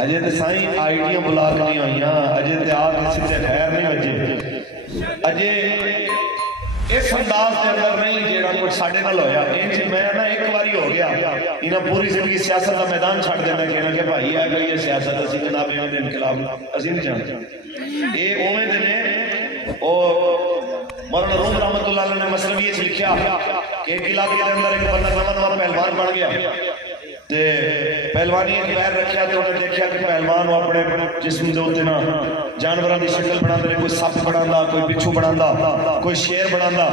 अजे तो साई आईडियां ब्लॉक नहीं हुई, अजे तो आके सीधे खैर नहीं बजे, अजे इस अंदाज के अंदर नहीं जेड़ा कुछ साडे नाल होया। इंज मैं ना एक बारी हो गया इन्हें पूरी जिंदगी सियासत का मैदान छड़ देना, कहना कि भाई है भाई ये सियासत असीं जनाब इन्हां दे इनकलाब असीं नहीं जानते। ये उवें दे ने ओ मौलाना रूम रहमतुल्लाह अलैह ने मसनवी च लिखा कि एक इलाके के अंदर एक बंदा नवा पहलवान बन गया ते पहलवानी एक पैर रखा तो उन्हें देखा कि पहलवान अपने जिस्म के उत्ते ना जानवरों की शक्ल बना, कोई सप बना, कोई बिच्छू बना, कोई शेर बना,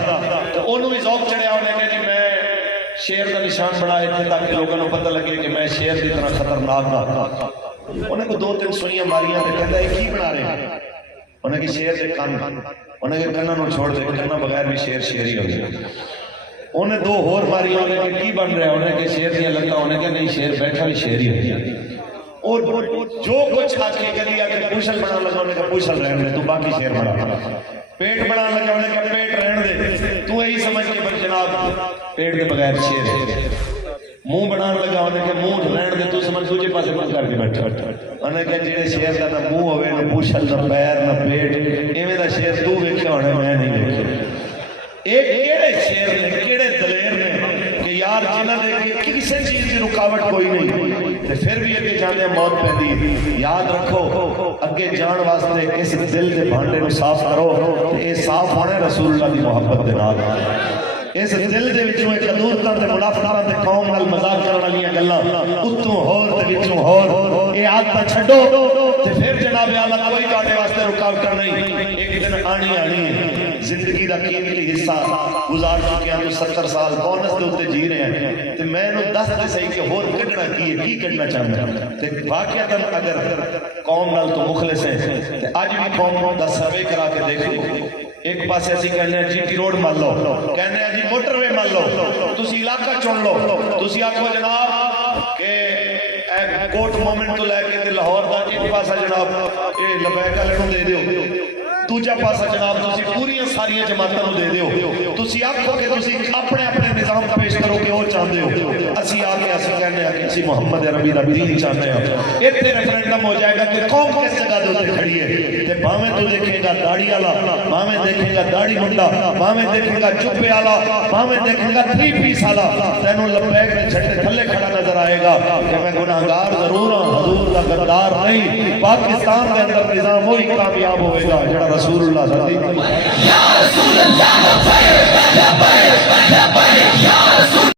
तो उन्होंने भी जौक चढ़िया उन्हें कि मैं शेर का निशान बना इतने ताकि लोगों को पता लगे कि मैं शेर की तरह खतरनाक हाँ। उन्हें को 2-3 सुनिया मारिया तो कहता है की बना रहे हैं, उन्हें कि शेर के कन, उन्हें के कन्ना छोड़ दे, कन्ना बगैर भी शेर शेर ही हो गया। उन्हें 2 होर मारिया, उन्हें की बन रहा है, उन्हें के शेर दिया लत्ता, उन्हें के नहीं शेर बैठा भी शेर ही हो गया। और जो कुछ आके गली आके पूछल बना लगा, उन्हें का पूछल रहने दे, तू बाकी शेर बना, पेट बना लगा, उन्हें का पेट रहने दे, तू यही समझ के बस जनाब पेट के बगैर शेर है। मुंह बनाने लगा, उन्हें के मुंह रहने दे, तू समझ दूजे पासे मुंह करके बैठा, उन्हें के जेड़े शेर का ना मुंह होवे, ना पूछल, ना पैर, ना पेट, इवें दा शेर तू वेख्या होना, मैं नहीं वेख्या। एक केड़े शेर ने, केड़े दलेर ने कि यार जिन्हां दे किसी चीज की रुकावट कोई नहीं ते फिर भी अगे जाने मौत पैंदी। याद रखो अगे जान वास्ते इस दिल के भांडे को साफ करो, ये साफ होना रसूलुल्लाह की मोहब्बत दे नाल। इस दिल दे विचों एक अदूरतां ते मुनाफिकां ते कौम नाल मजाक करन वालियां गल्लां उत्तों होर ते विचों होर, ये आदत छड्डो ते फिर जनाब आला कोई तुहाडे वास्ते रुकावट नहीं, एक दिन आनी है। जिंदगी का कीमती हिस्सा गुजार चुके हैं, तो 70 साल बोनस के उत्ते जी रहे हैं, तो मैं दस दे सही कि होर कढ़ना की है, की कढ़ना चाहता ते वाकयातन अगर कौम नाल तो मुखलिस है ते अज भी कौम का सर्वे करा के देख लो। एक पासे असीं कहने जीटी रोड मान लो, कहने जी मोटरवे मान लो, तुसी इलाका चुन लो, तुसी आखो जनाब के कोट मोमेंट तो लैके लाहौर का एक पासा जनाब ये लबैक वाले नूं दे दिओ, दूजा पासा जनाब तुसी पूरी सारी जमातों दे दिओ, तुसी आखो कि तुसी अपने अपने निजाम पेश करो कि और चाहते हो, असी आके असी कहने हैं कि असी मोहम्मद अरबी दा दीन चाहते हैं। इतने रेफरेंडम हो जाएगा कि कौम किस जगह दे उत्ते खड़ी है, ते भावें तू देखेगा दाढ़ी वाला, भावें देखेगा दाढ़ी मुंडा, भावें देखेगा जुब्बे वाला, भावें देखेगा 3 पीस वाला, तैनूं लबैक दे झंडे थल्ले खड़ा नजर आएगा कि मैं गुनाहगार जरूर हां, हुजूर दा गद्दार नहीं। पाकिस्तान के अंदर निजाम वही कामयाब होएगा जेड़ा रसूलुल्लाह सल्लल्लाहु अलैहि वसल्लम। या रसूलुल्लाह